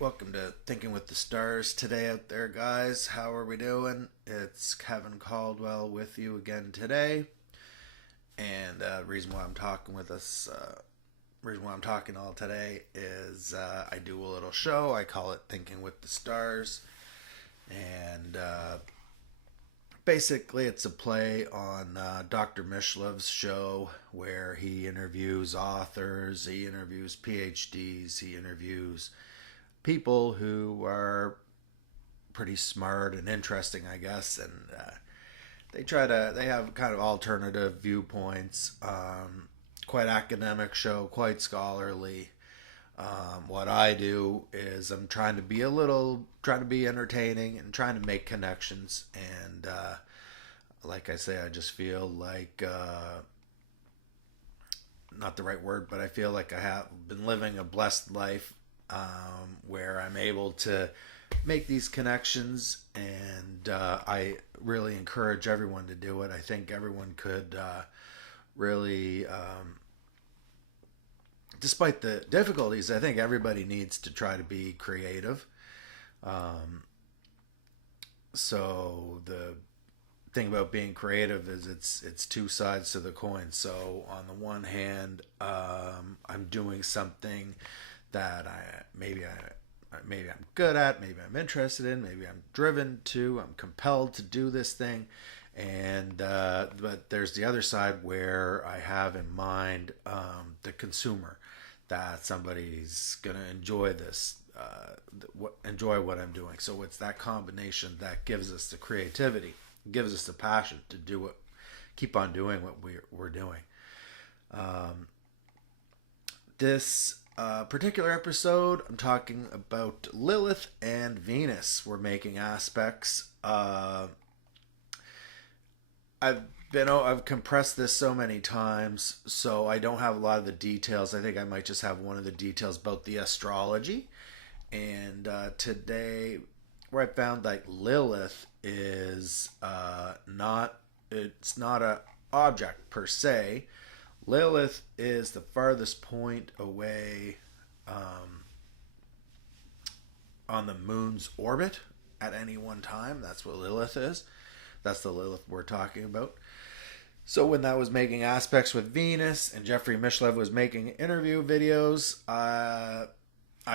Welcome to Thinking with the Stars today out there, guys. How are we doing? It's Kevin Caldwell with you again today. And reason why I'm talking with us, reason why I'm talking all today is I do a little show. I call it Thinking with the Stars. And basically, it's a play on Dr. Mishlev's show where he interviews authors, he interviews PhDs, he interviews people who are pretty smart and interesting, I guess, and they have kind of alternative viewpoints. Quite academic show, quite scholarly. What I do is I'm trying to be entertaining and trying to make connections. And like I say, I just feel like not the right word, but I feel like I have been living a blessed life where I'm able to make these connections, and I really encourage everyone to do it. I think everyone could really, despite the difficulties, I think everybody needs to try to be creative. Um, so the thing about being creative is it's two sides to the coin. So on the one hand, I'm doing something that maybe I'm good at, maybe I'm interested in, maybe I'm driven to, I'm compelled to do this thing, and but there's the other side where I have in mind the consumer, that somebody's gonna enjoy this, enjoy what I'm doing. So it's that combination that gives us the creativity, gives us the passion to do it, keep on doing what we're doing. Um, this particular episode, I'm talking about Lilith and Venus. We're making aspects. I've compressed this so many times, so I don't have a lot of the details. I think I might just have one of the details about the astrology. And today, where I found like Lilith is not it's not a object per se. Lilith is the farthest point away um, on the moon's orbit at any one time. That's what Lilith is. That's the Lilith we're talking about. So when that was making aspects with Venus and Jeffrey Mishlev was making interview videos, I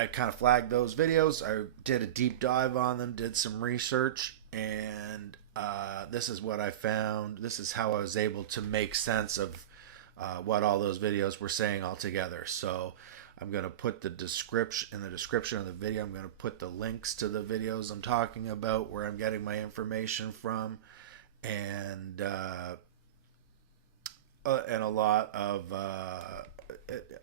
kind of flagged those videos. I did a deep dive on them, did some research, and this is what I found. This is how I was able to make sense of what all those videos were saying all together. So I'm going to put the description in the description of the video. I'm going to put the links to the videos I'm talking about, where I'm getting my information from, and a lot of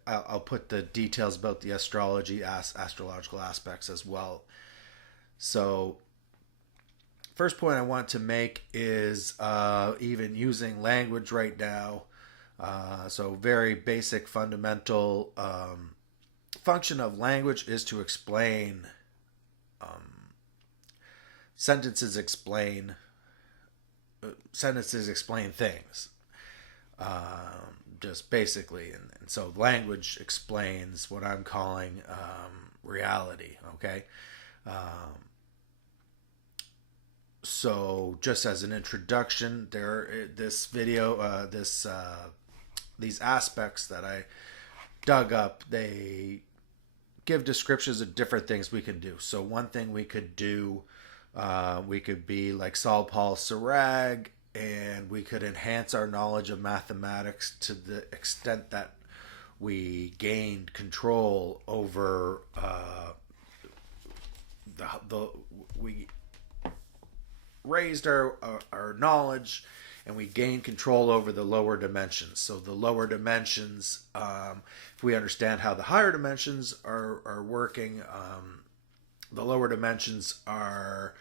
I'll put the details about the astrological aspects as well. So first point I want to make is even using language right now. So very basic, fundamental function of language is to explain. Um, sentences explain sentences explain things. Just basically, and so language explains what I'm calling reality. Okay. Um, so just as an introduction, this video, these aspects that I dug up, they give descriptions of different things we can do. So one thing we could do, we could be like Saul Paul Sarag, and we could enhance our knowledge of mathematics to the extent that we gained control over the we raised our knowledge, and we gain control over the lower dimensions. So the lower dimensions, if we understand how the higher dimensions are working, the lower dimensions are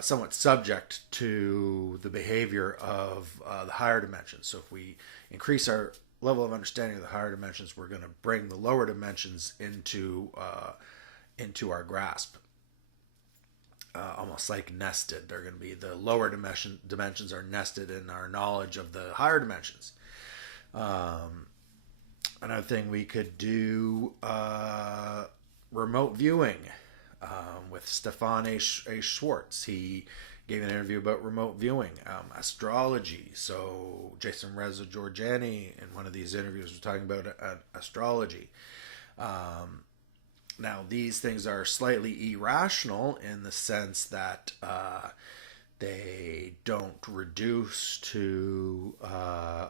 somewhat subject to the behavior of the higher dimensions. So if we increase our level of understanding of the higher dimensions, we're going to bring the lower dimensions into our grasp, almost like nested. They're going to be the lower dimensions are nested in our knowledge of the higher dimensions. Another thing we could do, remote viewing. with Stefan A. Schwartz. He gave an interview about remote viewing, astrology. So Jason Reza Georgiani in one of these interviews was talking about astrology. Now, these things are slightly irrational in the sense that they don't reduce to,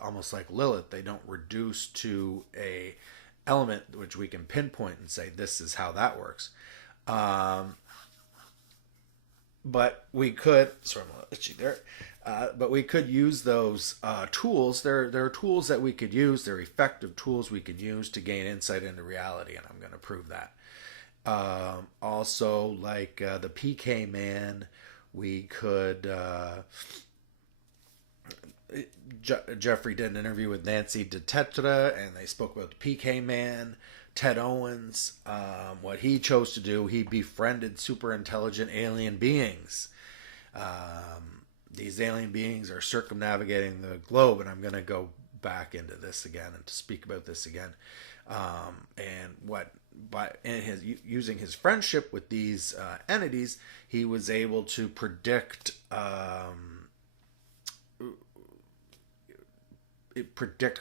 almost like Lilith, they don't reduce to a element which we can pinpoint and say this is how that works. But we could, sorry, I'm a little itchy there. But we could use those tools. There are tools that we could use. They're effective tools we could use to gain insight into reality, and I'm going to prove that. Also, like the PK Man, we could. Jeffrey did an interview with Nancy DeTetra, and they spoke about the PK Man. Ted Owens, what he chose to do, he befriended super intelligent alien beings. These alien beings are circumnavigating the globe, and I'm going to go back into this again and to speak about this again. And what using his friendship with these entities, he was able to predict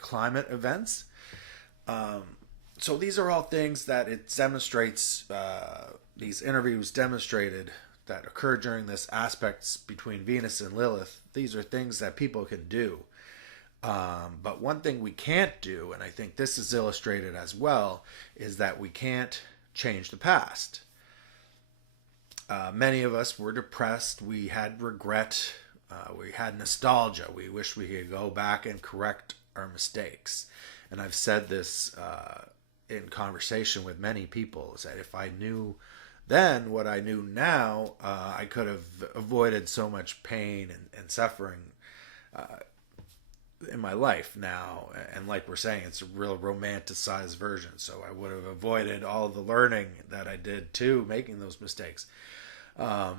climate events. So these are all things that it demonstrates, these interviews demonstrated that occur during this aspects between Venus and Lilith. These are things that people can do. But one thing we can't do, and I think this is illustrated as well, is that we can't change the past. Many of us were depressed. We had regret. We had nostalgia. We wish we could go back and correct our mistakes. And I've said this in conversation with many people, is that if I knew then what I knew now, I could have avoided so much pain and suffering in my life now. And like we're saying, it's a real romanticized version. So I would have avoided all the learning that I did too, making those mistakes. But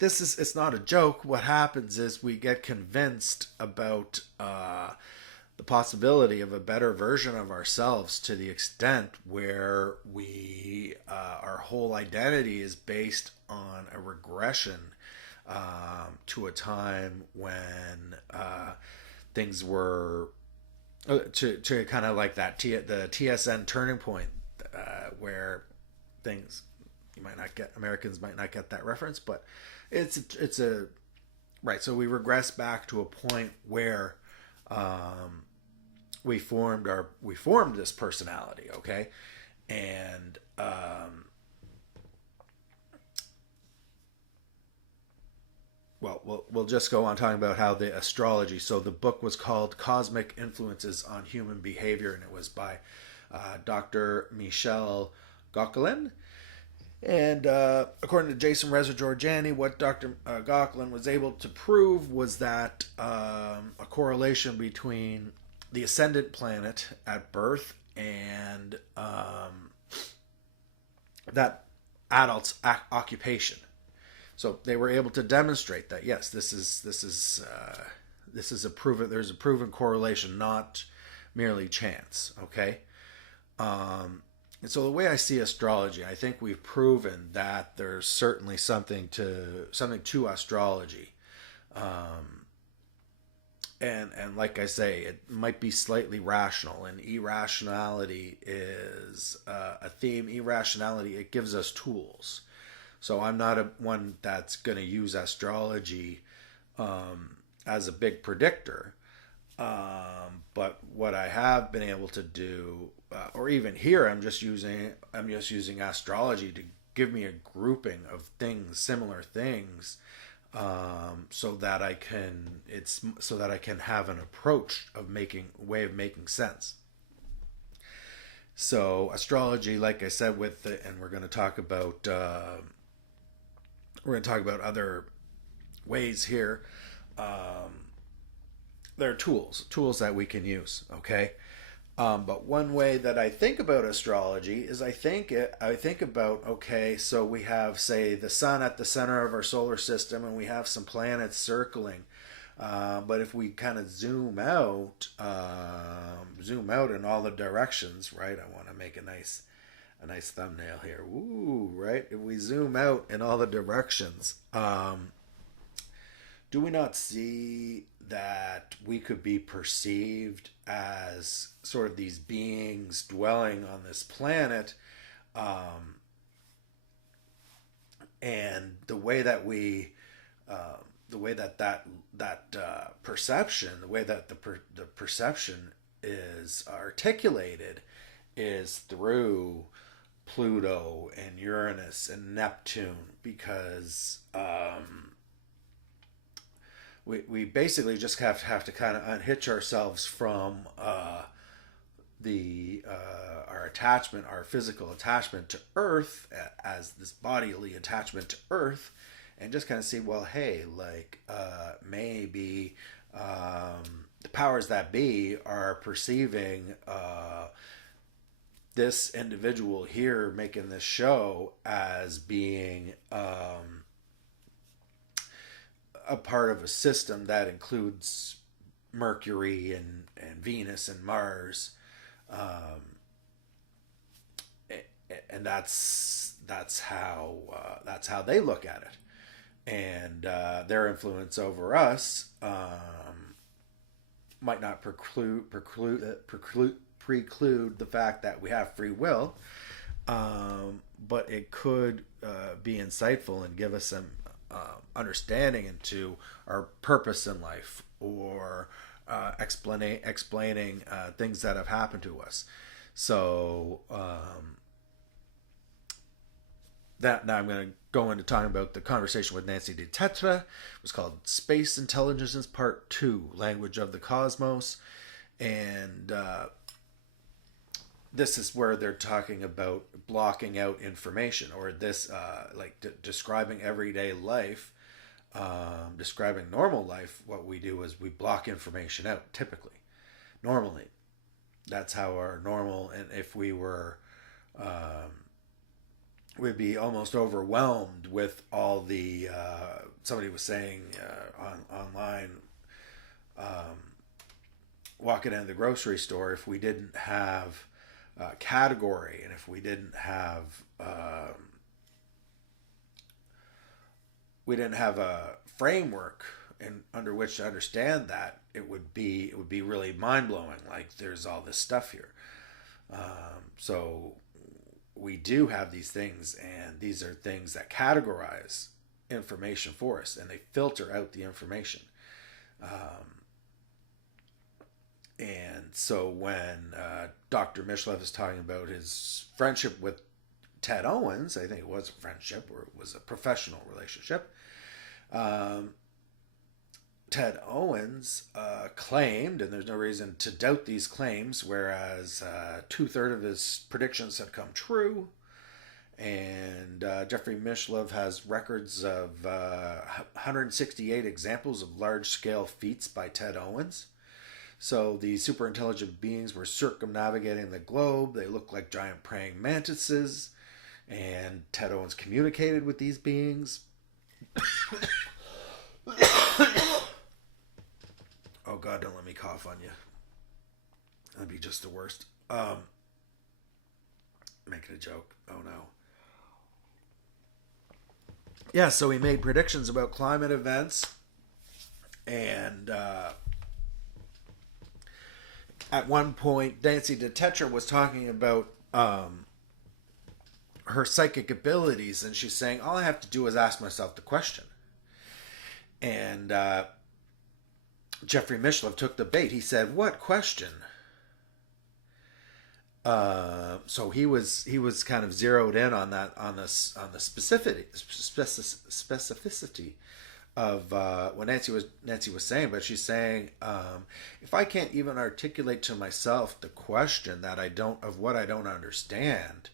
it's not a joke. What happens is we get convinced about the possibility of a better version of ourselves to the extent where we our whole identity is based on a regression to a time when things were to kind of like that the TSN turning point where things Americans might not get that reference, but it's a right. So we regress back to a point where we formed this personality, okay, and we'll just go on talking about how the astrology. So the book was called Cosmic Influences on Human Behavior, and it was by Dr. Michel Gauquelin. And according to Jason Reza Georgiani, what Dr. Gauquelin was able to prove was that a correlation between the ascendant planet at birth and that adult's occupation. So they were able to demonstrate that yes, this is a proven. There's a proven correlation, not merely chance. Okay. And so the way I see astrology, I think we've proven that there's certainly something to astrology. And like I say, it might be slightly rational, and irrationality is a theme. Irrationality, it gives us tools. So I'm not one that's going to use astrology as a big predictor. But what I have been able to do, or even here, I'm just using astrology to give me a grouping of things, similar things, so that I can have an approach of making sense. So astrology, like I said, and we're going to talk about other ways here. There are tools that we can use. Okay. But one way that I think about astrology is I think about, okay, so we have, say, the sun at the center of our solar system, and we have some planets circling. But if we kind of zoom out in all the directions, right? I want to make a nice a nice thumbnail here. Ooh, right? If we zoom out in all the directions, do we not see that we could be perceived as sort of these beings dwelling on this planet? Um, and the way that the way that perception, the way that the perception is articulated, is through Pluto and Uranus and Neptune, because we basically just have to kind of unhitch ourselves from the our attachment, our physical attachment to Earth, as this bodily attachment to Earth, and just kind of see, well, hey, like maybe the powers that be are perceiving this individual here making this show as being a part of a system that includes Mercury and Venus and Mars, and that's how they look at it, and their influence over us might not preclude the fact that we have free will, but it could be insightful and give us some understanding into our purpose in life, or explaining things that have happened to us. So that now I'm going to go into talking about the conversation with Nancy DeTetra. It was called Space Intelligence Part 2, Language of the Cosmos. And this is where they're talking about blocking out information, or this describing everyday life, describing normal life. What we do is we block information out, typically, normally. That's how our normal, and if we were we'd be almost overwhelmed with all the somebody was saying online, walking into the grocery store, if we didn't have category, and if we didn't have a framework under which to understand that, it would be really mind-blowing. Like, there's all this stuff here. So we do have these things, and these are things that categorize information for us, and they filter out the information. And so when Dr. Mishlev is talking about his friendship with Ted Owens, I think it was a friendship, or it was a professional relationship. Ted Owens claimed, and there's no reason to doubt these claims, whereas 2/3 of his predictions had come true. And Jeffrey Mishlev has records of 168 examples of large-scale feats by Ted Owens. So the super intelligent beings were circumnavigating the globe. They looked like giant praying mantises, and Ted Owens communicated with these beings. Oh God, don't let me cough on you. That'd be just the worst. Making a joke. Oh no. Yeah, so he made predictions about climate events, and at one point, Nancy DeTetra was talking about her psychic abilities, and she's saying, all I have to do is ask myself the question. And Jeffrey Mishlev took the bait. He said, what question? So he was kind of zeroed in on that, on the specificity of what Nancy was saying. But she's saying, if I can't even articulate to myself the question that of what I don't understand,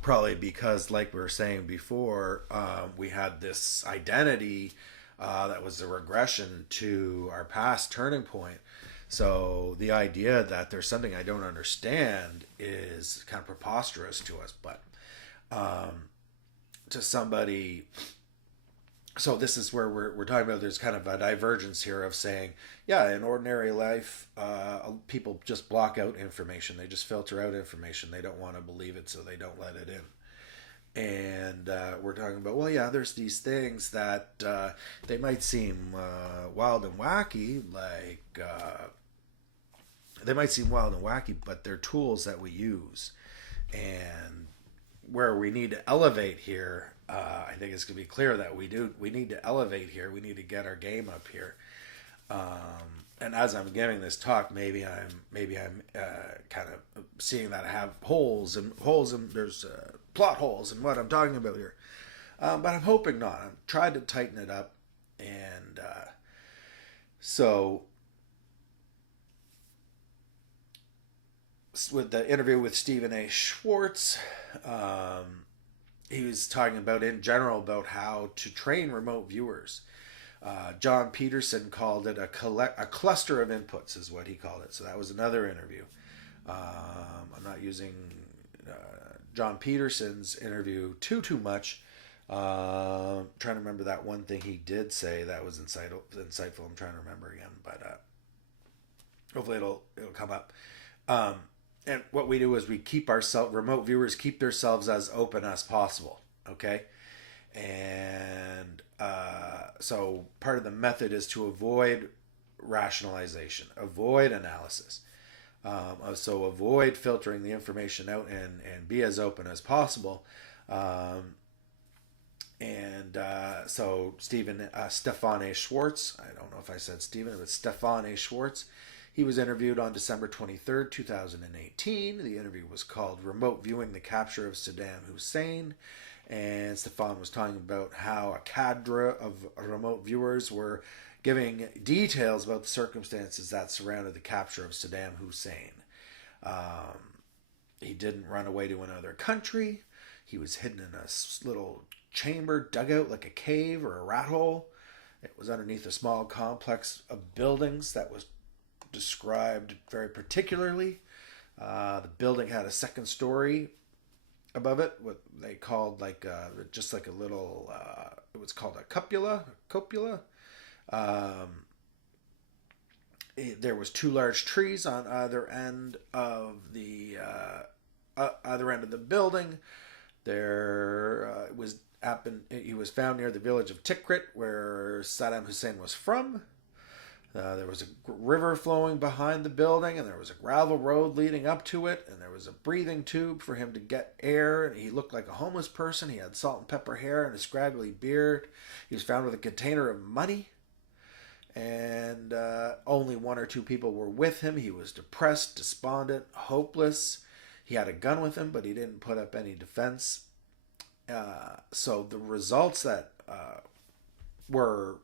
probably because, like we were saying before, we had this identity that was a regression to our past turning point. So the idea that there's something I don't understand is kind of preposterous to us. But to somebody So this is where we're talking about there's kind of a divergence here of saying, yeah, in ordinary life, people just block out information. They just filter out information. They don't want to believe it, so they don't let it in. And we're talking about, well, yeah, there's these things that they might seem wild and wacky, they might seem wild and wacky, but they're tools that we use. And where we need to elevate here, I think it's going to be clear that we need to elevate here. We need to get our game up here. And as I'm giving this talk, maybe I'm kind of seeing that I have holes and there's plot holes in what I'm talking about here. But I'm hoping not. I'm trying to tighten it up, and so with the interview with Stephen A. Schwartz, he was talking about in general about how to train remote viewers. John Peterson called it a cluster of inputs, is what he called it. So that was another interview. I'm not using John Peterson's interview too much. Trying to remember that one thing he did say that was insightful. I'm trying to remember again, but hopefully it'll come up. And what we do is we keep remote viewers keep themselves as open as possible. Okay. And so part of the method is to avoid rationalization, avoid analysis. So avoid filtering the information out and be as open as possible. So Stefan A. Schwartz, I don't know if I said Stephen, but Stefan A. Schwartz, he was interviewed on December 23rd, 2018. The interview was called Remote Viewing the Capture of Saddam Hussein. And Stefan was talking about how a cadre of remote viewers were giving details about the circumstances that surrounded the capture of Saddam Hussein. He didn't run away to another country. He was hidden in a little chamber, dugout like a cave or a rat hole. It was underneath a small complex of buildings that was described very particularly. The building had a second story above it, what they called just like a little, it was called a copula. There was two large trees on either end of the building. He was found near the village of Tikrit, where Saddam Hussein was from. There was a river flowing behind the building, and there was a gravel road leading up to it, and there was a breathing tube for him to get air. And he looked like a homeless person. He had salt and pepper hair and a scraggly beard. He was found with a container of money, and only one or two people were with him. He was depressed, despondent, hopeless. He had a gun with him, but he didn't put up any defense. So the results that were,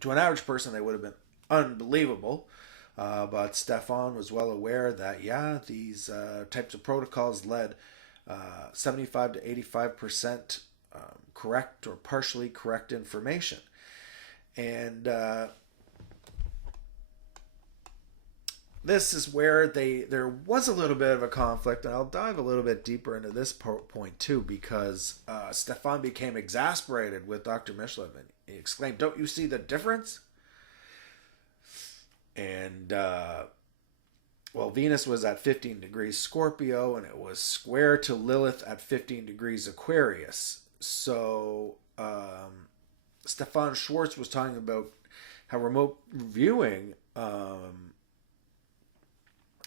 to an average person, they would have been unbelievable. But Stefan was well aware that, these types of protocols led 75 to 85% correct or partially correct information. And this is where there was a little bit of a conflict, and I'll dive a little bit deeper into this point too, because Stefan became exasperated with Dr. Michelin, and he exclaimed, "Don't you see the difference?" And Venus was at 15 degrees Scorpio, and it was square to Lilith at 15 degrees Aquarius. So Stefan Schwartz was talking about how remote viewing,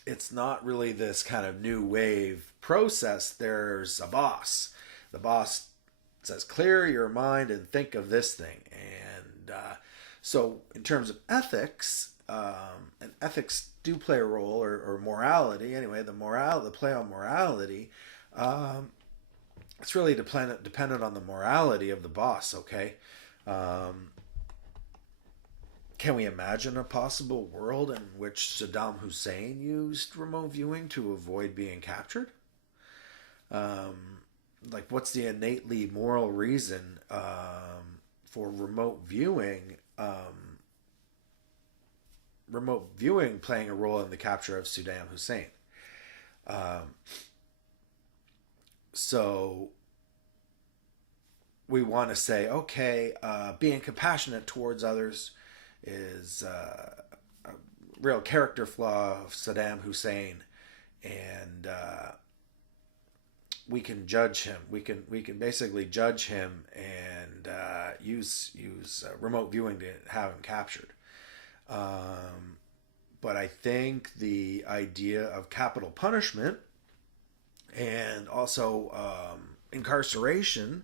it's not really this kind of new wave process. There's a boss. The boss says, clear your mind and think of this thing. And so in terms of ethics, and ethics do play a role, or morality. Anyway, the play on morality, it's really dependent on the morality of the boss, okay? Can we imagine a possible world in which Saddam Hussein used remote viewing to avoid being captured? What's the innately moral reason for remote viewing playing a role in the capture of Saddam Hussein? So we want to say, okay, being compassionate towards others is a real character flaw of Saddam Hussein, and we can judge him. We can basically judge him and use remote viewing to have him captured. But I think the idea of capital punishment and also incarceration,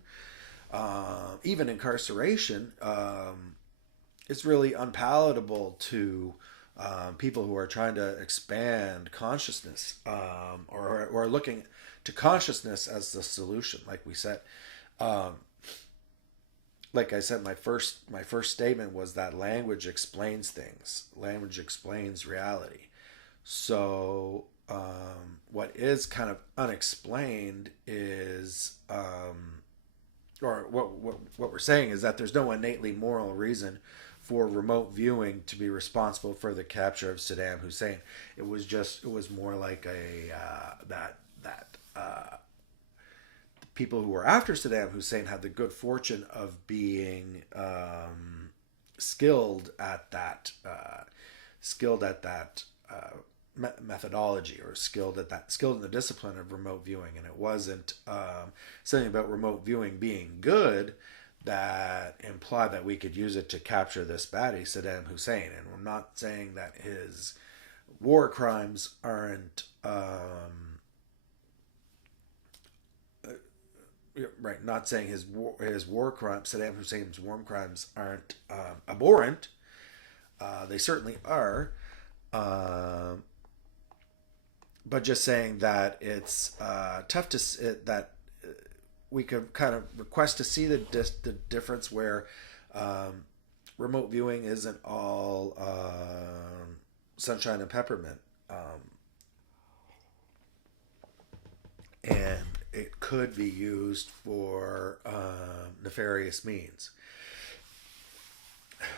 even incarceration, is really unpalatable to people who are trying to expand consciousness, or are looking to consciousness as the solution. Like we said, um, like I said, my first statement was that language explains things. Language explains reality. So what is kind of unexplained is, or what we're saying is that there's no innately moral reason for remote viewing to be responsible for the capture of Saddam Hussein. It was more like a that people who were after Saddam Hussein had the good fortune of being skilled at that methodology, or skilled in the discipline of remote viewing. And it wasn't something about remote viewing being good that implied that we could use it to capture this baddie, Saddam Hussein. And we're not saying that his war crimes aren't right. Not saying his war crimes, Saddam Hussein's war crimes, aren't abhorrent. They certainly are. But just saying that it's tough that we could kind of request to see the difference where remote viewing isn't all sunshine and peppermint, and it could be used for nefarious means.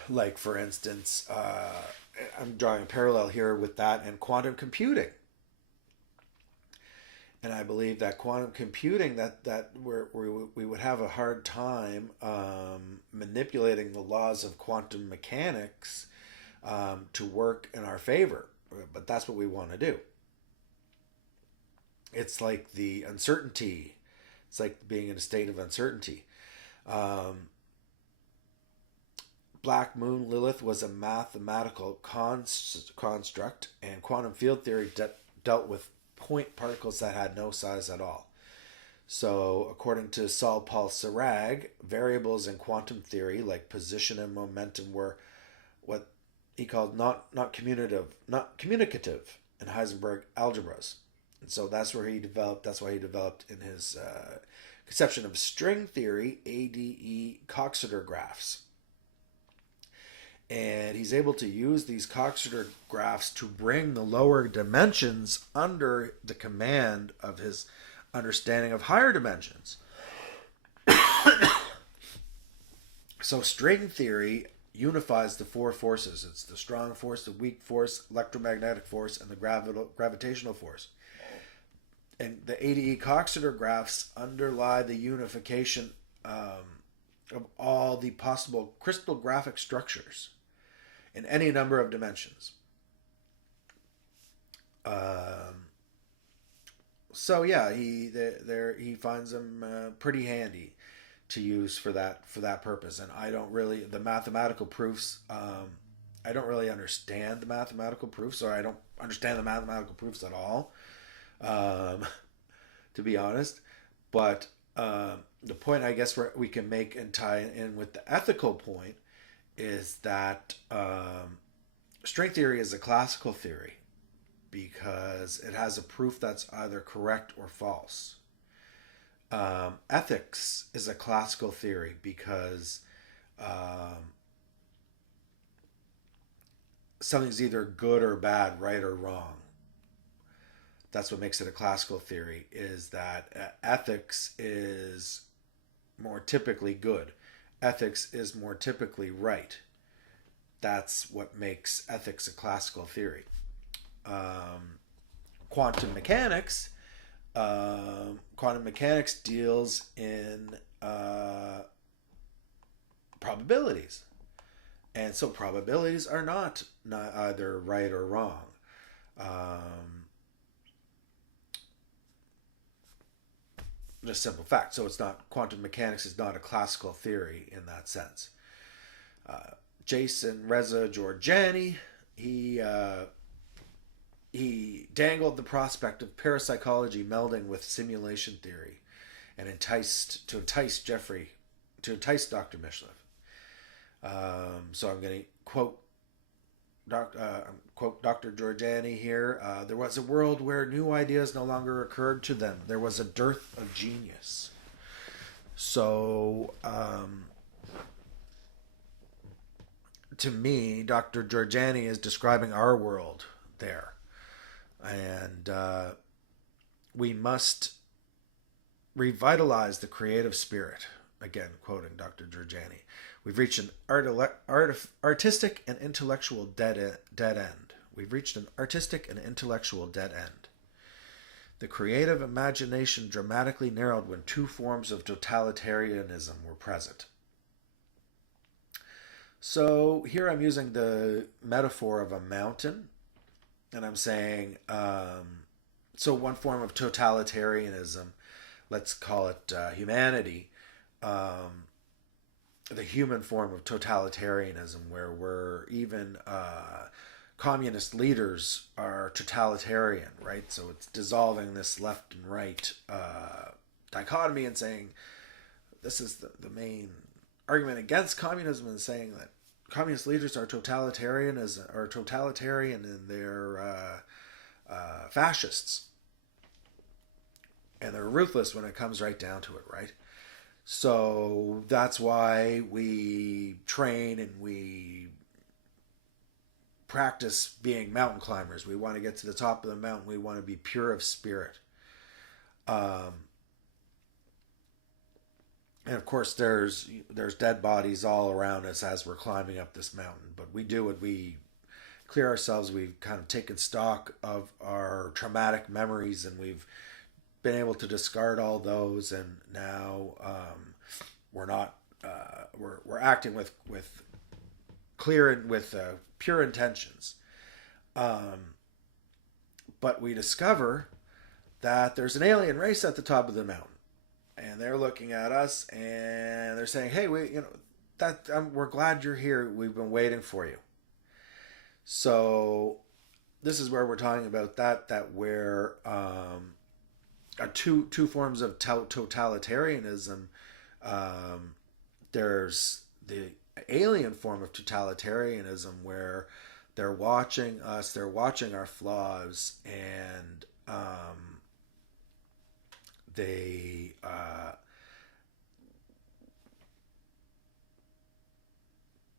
Like, for instance, I'm drawing a parallel here with that and quantum computing. And I believe that quantum computing, that we would have a hard time manipulating the laws of quantum mechanics to work in our favor. But that's what we want to do. It's like the uncertainty. It's like being in a state of uncertainty. Black Moon Lilith was a mathematical construct, and quantum field theory dealt with point particles that had no size at all. So, according to Saul Paul Sarag, variables in quantum theory like position and momentum were what he called not communicative in Heisenberg algebras. And so that's why he developed in his conception of string theory ADE Coxeter graphs. And he's able to use these Coxeter graphs to bring the lower dimensions under the command of his understanding of higher dimensions. So string theory unifies the four forces. It's the strong force, the weak force, electromagnetic force, and the gravitational force. And the ADE Coxeter graphs underlie the unification of all the possible crystallographic structures in any number of dimensions. So yeah, he finds them pretty handy to use for that purpose. And I don't really the mathematical proofs. I don't really understand the mathematical proofs, or I don't understand the mathematical proofs at all, to be honest. But the point I guess we can make and tie in with the ethical point is that string theory is a classical theory because it has a proof that's either correct or false. Ethics is a classical theory because something's either good or bad, right or wrong. That's what makes it a classical theory, is that ethics is more typically good. Ethics is more typically right. That's what makes ethics a classical theory. Quantum mechanics deals in probabilities. And so probabilities are not either right or wrong. Um, just simple fact. So it's not, quantum mechanics is not a classical theory in that sense. Jason Reza Georgiani, he dangled the prospect of parapsychology melding with simulation theory, and to entice Dr. Mishlev. So I'm going to quote Dr. Georgiani here. There was a world where new ideas no longer occurred to them. There was a dearth of genius. So, to me, Dr. Georgiani is describing our world there. And we must revitalize the creative spirit. Again, quoting Dr. Georgiani. We've reached an artistic and intellectual dead end. We've reached an artistic and intellectual dead end. The creative imagination dramatically narrowed when two forms of totalitarianism were present. So here I'm using the metaphor of a mountain, and I'm saying, so one form of totalitarianism, let's call it humanity, the human form of totalitarianism, where we're even communist leaders are totalitarian, right? So it's dissolving this left and right dichotomy and saying this is the main argument against communism, and saying that communist leaders are totalitarian and they're fascists, and they're ruthless when it comes right down to it, right? So that's why we train and we practice being mountain climbers. We want to get to the top of the mountain. We want to be pure of spirit. And of course, there's dead bodies all around us as we're climbing up this mountain. But we do it. We clear ourselves. We've kind of taken stock of our traumatic memories, and we've been able to discard all those, and now we're not we're acting with clear and with pure intentions, but we discover that there's an alien race at the top of the mountain, and they're looking at us and they're saying, "Hey, we're glad you're here. We've been waiting for you." So this is where we're talking about that where two forms of totalitarianism. There's the alien form of totalitarianism where they're watching us, they're watching our flaws, and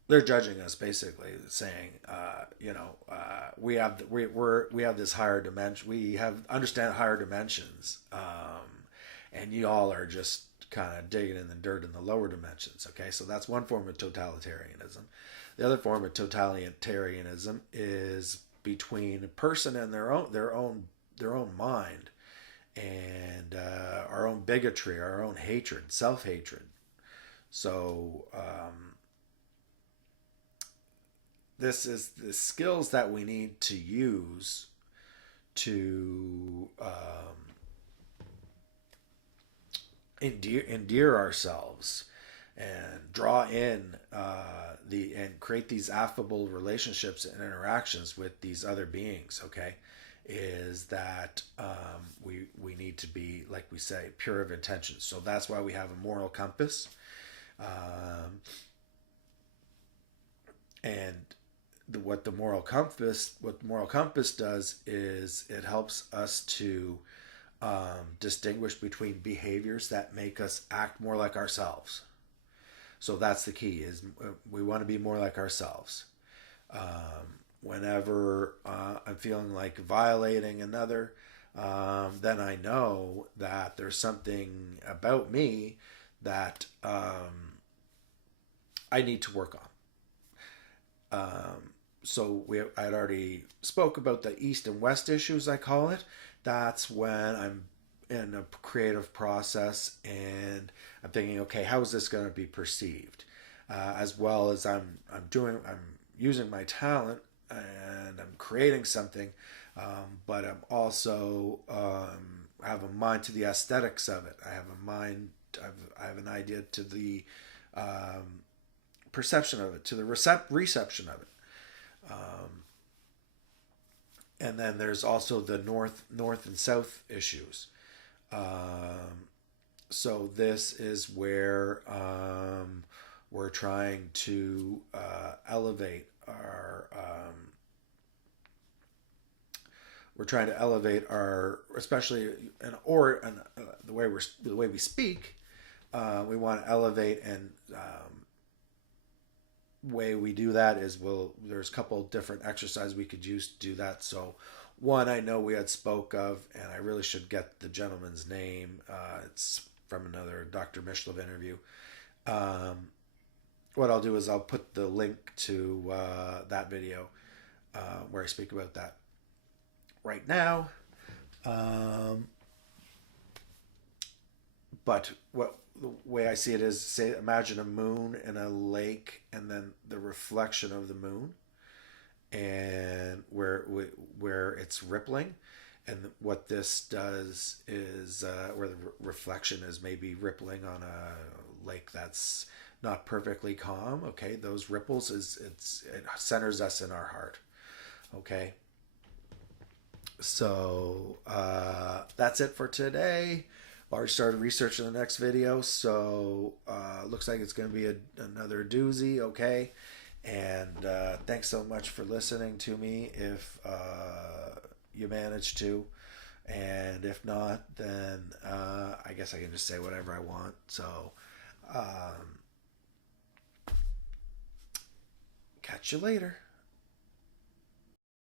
they're judging us, basically saying, we have this higher dimension, we understand higher dimensions, and you all are just kind of digging in the dirt in the lower dimensions. Okay, so that's one form of totalitarianism. The other form of totalitarianism is between a person and their own mind, and our own bigotry, our own hatred, self-hatred. So this is the skills that we need to use to endear ourselves and draw in and create these affable relationships and interactions with these other beings. Okay, is that we need to be, like we say, pure of intention. So that's why we have a moral compass, and what the moral compass does is it helps us to distinguish between behaviors that make us act more like ourselves. So that's the key, is we want to be more like ourselves. Whenever I'm feeling like violating another, then I know that there's something about me that I need to work on. So I'd already spoke about the East and West issues, I call it. That's when I'm in a creative process and I'm thinking, okay, how is this going to be perceived? as well as I'm using my talent and I'm creating something, but I'm also have a mind to the aesthetics of it. I have a mind. I have an idea to the perception of it, to the reception of it. Um, and then there's also the north and south issues. So this is where we're trying to elevate our especially the way we speak. We want to elevate, and way we do that is there's a couple different exercises we could use to do that. So one I know we had spoke of, and I really should get the gentleman's name. It's from another Dr. Mishlev interview. What I'll do is I'll put the link to that video where I speak about that right now. But the way I see it is, say, imagine a moon and a lake, and then the reflection of the moon, and where it's rippling, and what this does is where the reflection is maybe rippling on a lake that's not perfectly calm. Okay, those ripples it centers us in our heart. Okay, so that's it for today. Already started researching the next video, so looks like it's going to be another doozy. Okay, and thanks so much for listening to me. If you managed to, and if not, then I guess I can just say whatever I want. So catch you later.